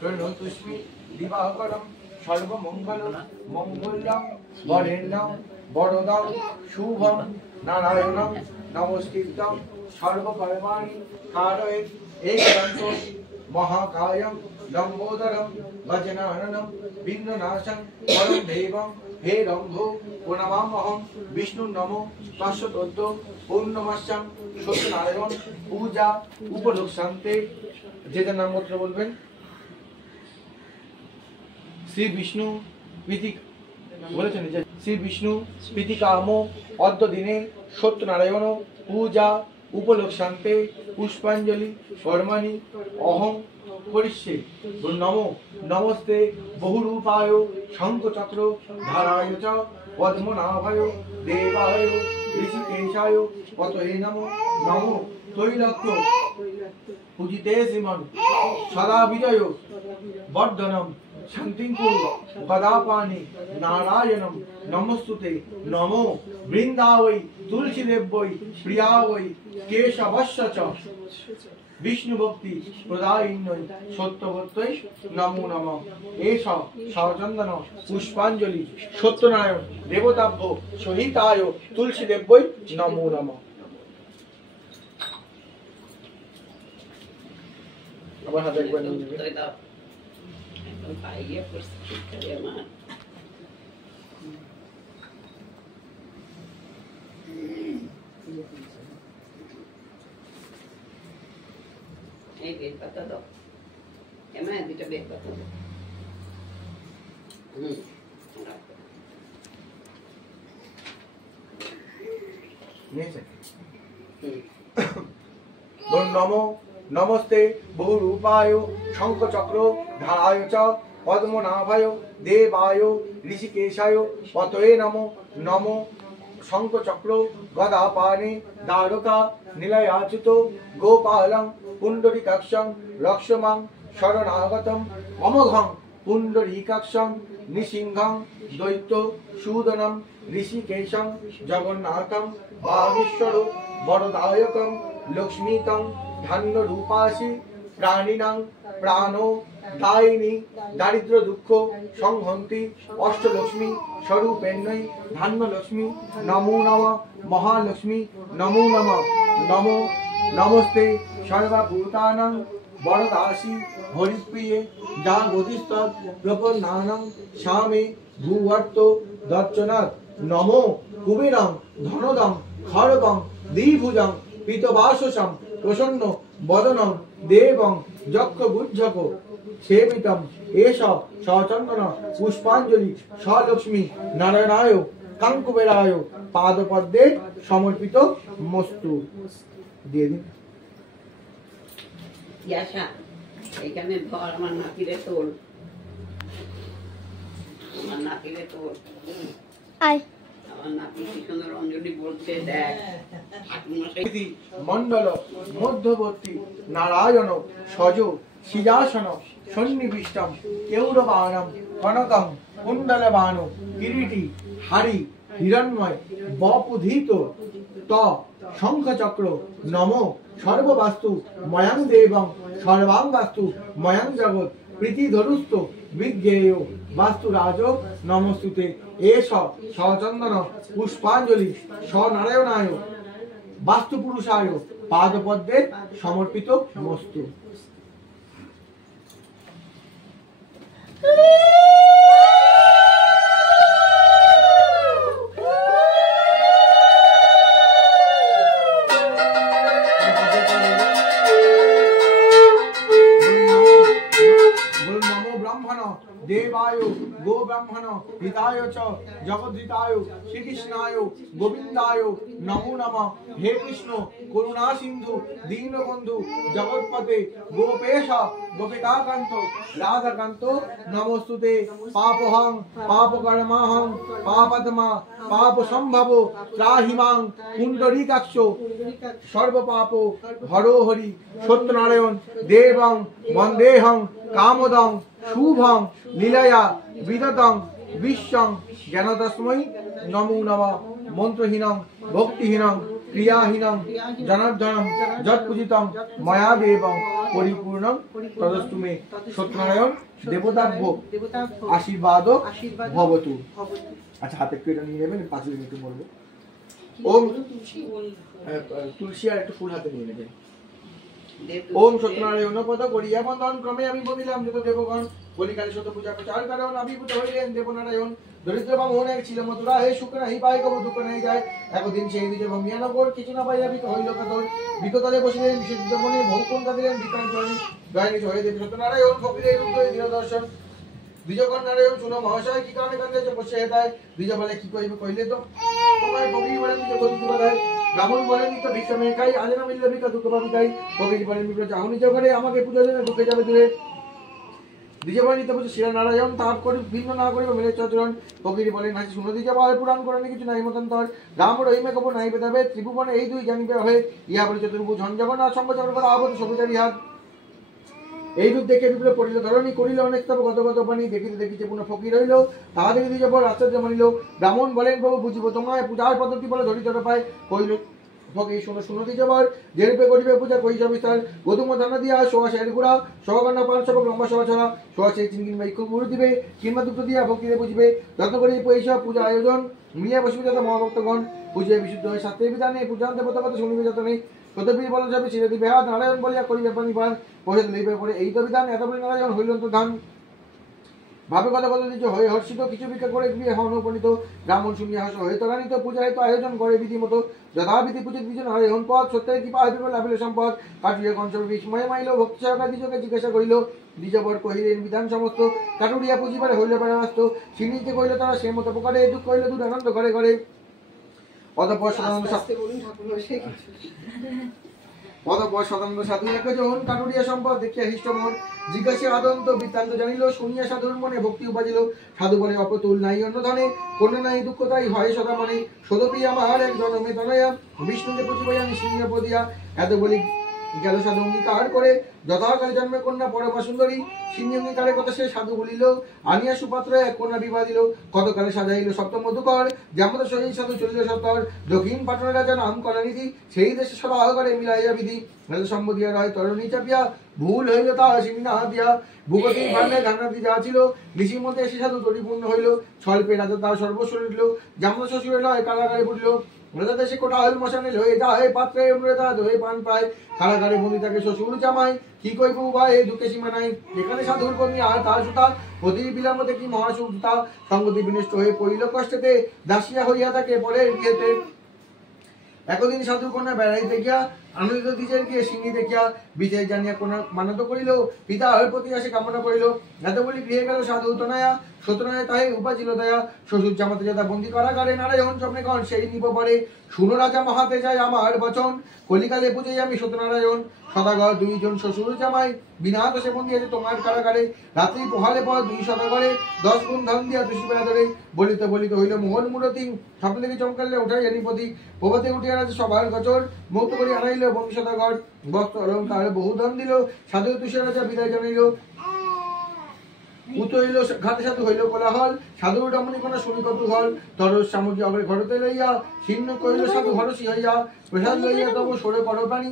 প্রণতস্মি দিবাকরম সর্বমঙ্গল মঙ্গলম বরেণ্যম বরদম শুভম নারায়ণম নমস্কৃত্যম সর্বকর্মাণি কারয়েৎ একদন্ত মহাকায়ম লম্বোদরম গজনাননম বিঘ্ননাশং পরম দেবম হে রম্ভ প্রণমামহং বিষ্ণু নমো তস্যতদ্দ পূর্ণমাস্যাম সত্যনারায়ণ পূজা উপলক্ষান্তে যেটা নাম মন্ত্র বলবেন। শ্রী বিষ্ণু প্রীতি বলেছেন যে শ্রী বিষ্ণু প্রীতিকাম অদ্য দিনে সত্যনারায়ণ পূজা উপলক্ষান্তে পুষ্পাঞ্জলি কর্মাণি অহং করিষ্যে। নমো নমস্তে বহুরূপায় শঙ্খচক্র ধারায় চ পদ্মনাভায় দেবায় ঋষিকেশায় পতয়ে নমো। নমো তৈলক্য পূজিতে শ্রীমন সদা বিজয় বর্ধনম শান্তিঙ্কুর গদাপানি নারায়ণম নমস্তুতে। নমো বৃন্দাবৈ তুলসী দেব্যৈ প্রিয়াবৈ কেশবস্য চ বিষ্ণু ভক্তি প্রদায়িন্যৈ সত্যবত্যৈ নমো নমঃ। এষ সচন্দন পুষ্পাঞ্জলি সত্যনারায়ণ দেবতাভ্য সহিতায় তুলসী দেব্যৈ নমো নমঃ। আবার হাতে একবার নিয়ে নেবে। এই বেল পাতা দাও, এমন দুটো বেল পাতা দাও। নমো নমস্তে বহুরূপায় শঙ্খচক্র ধারায় চ পদ্মনাভায় দেবায় ঋষিকেশায় পতয়ে নমো। নমো শঙ্খচক্র গদাপানে দ্বারকা নিলয়াচ্যুত গোপালং পুণ্ডরীকাক্ষং রক্ষমাং শরণাগতম অমোঘং পুণ্ডরীকাক্ষং নৃসিংহং দৈত্য সুদনম ঋষিকেশং জগন্নাথং বাগীশ্বর বরদায়কং লক্ষ্মীকং ধান্য রূপাসি প্রাণিনাং প্রাণো দায়িনী দারিদ্র দুঃখ সংহন্তি অষ্টলক্ষ্মী স্বরূপেণ্যৈ ধান্য লক্ষ্মী নমো নমঃ মহালক্ষ্মী নমো নমঃ। নমো নমস্তে সর্বভূতানাং বরদাসি হরিপ্রিয়ে যা গতিস্তৎ প্রপন্নানাং স্বামে ভূবর্ত দর্শনাৎ। নমো কুবেরং ধনদং খড়গং দ্বিভুজং পীতবাসসং প্রসন্ন বদনং দেবং যক্ষ বুজ্জক সেবিতম। এষ সচন্দন পুষ্পাঞ্জলি স্বলক্ষ্মী নারায়ণায় কাঙ্কুবেরায় পাদপদ্মে সমর্পিত মস্তু। দিয়ে দিন। এইখানে ধর আমার নাতিরে তোল, আমার নাতিরে তোল। আমার নাতি কি সুন্দর অঞ্জলি বলছে, দেখ। মন্ডল মধ্যবর্তী নারায়ণ সজ সিজাসন সন্নিবিষ্টম কেউরবাণম কনকং কুণ্ডলবাণ কিরীটি হারি হিরণ্ময় বপুধীত ত শঙ্খচক্র নমো সর্ববাস্তু ময়ং দেবং সর্বাঙ্গাস্তু ময়ং জগৎ প্রীতিধরুস্ত বিজ্ঞেয় বাস্তুরাজ নমস্তুতে। এষ সচন্দন পুষ্পাঞ্জলি স্বনারায়ণায় বাস্তুপুরুষায় পাদপদ্মে সমর্পিত মস্তু। देवाय गो ब्राह्मण हिताय च जगद्धिताय श्रीकृष्णाय गोविंदाय नमो नमः। हे कृष्ण करुणा सिंधु दीनबंधु जगत्पते गोपेश गोपिकाकांत राधाकांत नमोस्तुते। पापहं पापकर्माहं पापात्मा पाप संभव त्राहि मां पुंडरीकाक्ष सर्वपाप हरो हरि सत्यनारायण देवं वंदेहं कामदं शुभं लीलया विदतं विश्वं ज्ञानतस्मै नमो नमः। मंत्रहीनं भक्तिहीनं ক্রিয়াহীনং জনার্দনম যৎ পূজিতং ময়া দেবং পরিপূর্ণং তদস্তু মে। সত্যনারায়ণ দেবতাভ্য আশীর্বাদ ভবতু। আচ্ছা, হাতে একটু এটা নিয়ে নেবেন, 5 মিনিট একটু বলবো। ওম তুলসী আর একটু ফুল হাতে নিয়ে নেবেন। ওম সত্যনারায়ণ পদ করিয়া বন্দন ক্রমে আমি বলিলাম যত দেবগণ বলিকালে শত পূজা প্রচার কারণ আবির্ভূত হইলেন দেবনারায়ণ। দরিদ্র ব্রাহ্মণ এক ছিল মথুরা, হে সুখ নাহি পায় কবু দুঃখ নাই যায়। একদিন সেই দিকে ভূমিয়ানগর কিছু না পাইয়া বিক হইল কাতর। বিকতলে বসিলেন বিশুদ্ধ মনে ভৌকন কাঁদিলেন বিকান জনে। দয়ানি হয়ে দেব সত্যনারায়ণ ফকিরের রূপে দৃঢ় দর্শন। দ্বিজগণ নারায়ণ শুনো মহাশয় কি কারণে কান্দিয়াছ বসে হেতায়। দ্বিজ বলে কি কইবে কইলে তো তোমায় ফকির বলেন যে গতি বাধায়। ব্রাহ্মণ বলেন তো ভিক্ষা মেয়ে খাই আজ না মিললে ভিক্ষা দুঃখ পাবি তাই। ফকির বলেন বিপ্র যাও নিজ ঘরে আমাকে পূজা দেবে ঢুকে যাবে দূরে। দ্বিজ বলেন নিতে বসে শিরা নারায়ণ তাপ করে ভিন্ন না করিব মেলে চতুরণ। ফকির বলেন হাসি শুনো দ্বিজ বলে পুরাণ করেন কিছু নাই মতান্তর। রাম রহিমে কবর নাই বেদাবে ত্রিভুবনে এই দুই জানিবে হয়ে। ইহা বলে চতুর্ভুজ হন জগন্নাথ সঙ্গ চক্র করা আবদ্ধ সবুজারি হাত। এই রূপ দেখে বিপ্লব পড়িল ধরণী করিল অনেক তবে গত গত পানি দেখিতে দেখিতে পুনঃ ফকির হইল। তাহা দেখে দ্বিজ বল আশ্চর্য মানিল। ব্রাহ্মণ বলেন প্রভু বুঝিব তোমায় পূজার পদ্ধতি বলে ধরি তর পায়। কইল ফকির শুনো শুনো দ্বিজ বল যে রূপে করিবে পূজা কই বিস্তার। গোধুম দানা দিয়া সোয়া শের গুড়া সহগণ্য পান সবক লম্বা সভা ছড়া সোয়া সেই চিন কিংবা ইক্ষু গুরু দিবে কিংবা দুটো দিয়া ভক্তিরে বুঝিবে। যত্ন করি পয়সা পূজা আয়োজন মিলিয়া বসিবে যত মহাভক্তগণ। পূজায় বিশুদ্ধ হয় শাস্ত্রের বিধানে পূজান দেবতা কথা শুনিবে যত নেই। প্রতিবীর বল যাবে ছিঁড়ে দিবে হাত নারায়ণ বলিয়া করিবে পানি পান। পয়সা লইবে পরে এই তো বিধান এত বলে নারায়ণ হইলেন তো ধান। ভাবে কথা কথা দিচ্ছ হয়ে হর্ষিত কিছু ভিক্ষা করে গিয়ে হন উপনীত। ব্রাহ্মণ শুনিয়া হস হয়ে তরানিত পূজা হেতু আয়োজন করে বিধি মতো। যথাবিধি পুজো দিচ্ছেন নারায়ণ পদ সত্যের কৃপা হইবে লাভিল সম্পদ। কাটুরিয়া কঞ্চল বিস্ময় মাইল ভক্তি সহকার দ্বিজকে জিজ্ঞাসা করিল। দ্বিজবর কহিলেন বিধান সমস্ত কাটুরিয়া পুঁজিবারে হইলে পরাস্ত। সিনিতে কইল তারা সে মতো প্রকারে দুঃখ কইল দূর আনন্দ করে করে। অতঃপর সদানন্দ সাধু একজন কাটুরিয়া সম্পদ দেখিয়া হৃষ্টমোহন জিজ্ঞাসা আদন্ত বৃত্তান্ত জানিল। শুনিয়া সাধুর মনে ভক্তি উপাজিল। সাধু বলে অপ্রতুল নাই অন্য ধনে কন্যা নাই দুঃখ তাই হয় সদা মনে। সদপি আমার এক জনমে তনয়া বিষ্ণুকে পুজিবাই আমি সিংহ পদিয়া। এত বলি গেল সাধু অঙ্গীকার করে যথাকালে জন্মে কন্যা পরমা সুন্দরী। সিংহ অঙ্গীকারের কথা সে সাধু বলিল আনিয়া সুপাত্র এক কন্যা বিবাহ দিল। কতকালে সাজাইল সপ্তম মধুকর যেমন সেই সাধু চলিল সত্তর। দক্ষিণ পাটনের রাজা নাম কলানিধি সেই দেশে সদাহ করে মিলাইয়া বিধি। সম্বদিয়া রয় তরণী চাপিয়া ভুল হইল তা সিংহ না দিয়া। ভূপতি ভান্ডে গান্নাতি যা ছিল নিশির মধ্যে এসে সাধু পরিপূর্ণ হইল। স্বল্পে রাজা তার সর্বস্ব লইল যেমন শ্বশুর লয় কারাগারে পড়িল। রাজা দেশে কোটা হইল মশানে লয়ে যায় পাত্রে অনুরেতা ধরে পান পায়। কারাগারে বন্দি তাকে শ্বশুর জামাই কি কইব ভাই দুঃখে সীমা নাই। এখানে সাধুর কর্মী আর তার সুতা অতি বিলম্ব দেখি মহাসুতা। সঙ্গতি বিনষ্ট হয়ে পড়িল কষ্টেতে দাসিয়া হইয়া থাকে পরে বিয়েতে। একদিন সাধু কন্যা বেড়াইতে গিয়া আনন্দিত দ্বিজের গিয়ে সিংহী দেখিয়া বিজয় জানিয়া কন্যা মানত করিল। পিতা হর প্রতি আসে কামনা করিল। এত বলি গৃহে গেল সাধু তনয়া সতনায় তাহে উপাজিল দয়া। শ্বশুর জামাতে যথা বন্দি কারাগারে নারায়ণ স্বপ্নে কন সেই নিব পরে। শুনো রাজা মহাতে যায় আমার বচন কলিকালে পুজে আমি সত্যনারায়ণ। সদাগর দুইজন শ্বশুর জামাই বিনা দোষে বন্দি আছে তোমার কারাগারে। রাত্রি পোহালে পর 2 সদাগরে 10 গুণ ধন দিয়া তুষি বেড়া ধরে। বলিতে বলিতে হইল মোহন মূরতি স্বপ্ন দেখে চমকালে উঠাই জানিপতি। প্রভাতে উঠিয়া রাজা সবার গচর মুক্ত করি আনাইল বন্ধু সদাগর। বস্ত্র অলঙ্কার বহু ধন দিল সাধু তুষার রাজা বিদায় জানাইল। উত হইল ঘাটে সাধু হইল কোলাহল সাধু রমণী কোনা শুনি কৌতূহল। তরস সামগ্রী অগ্রে ঘরতে লইয়া ছিন্ন করিল সাধু হরসি হইয়া। প্রসাদ লইয়া তবু সরে করো প্রাণী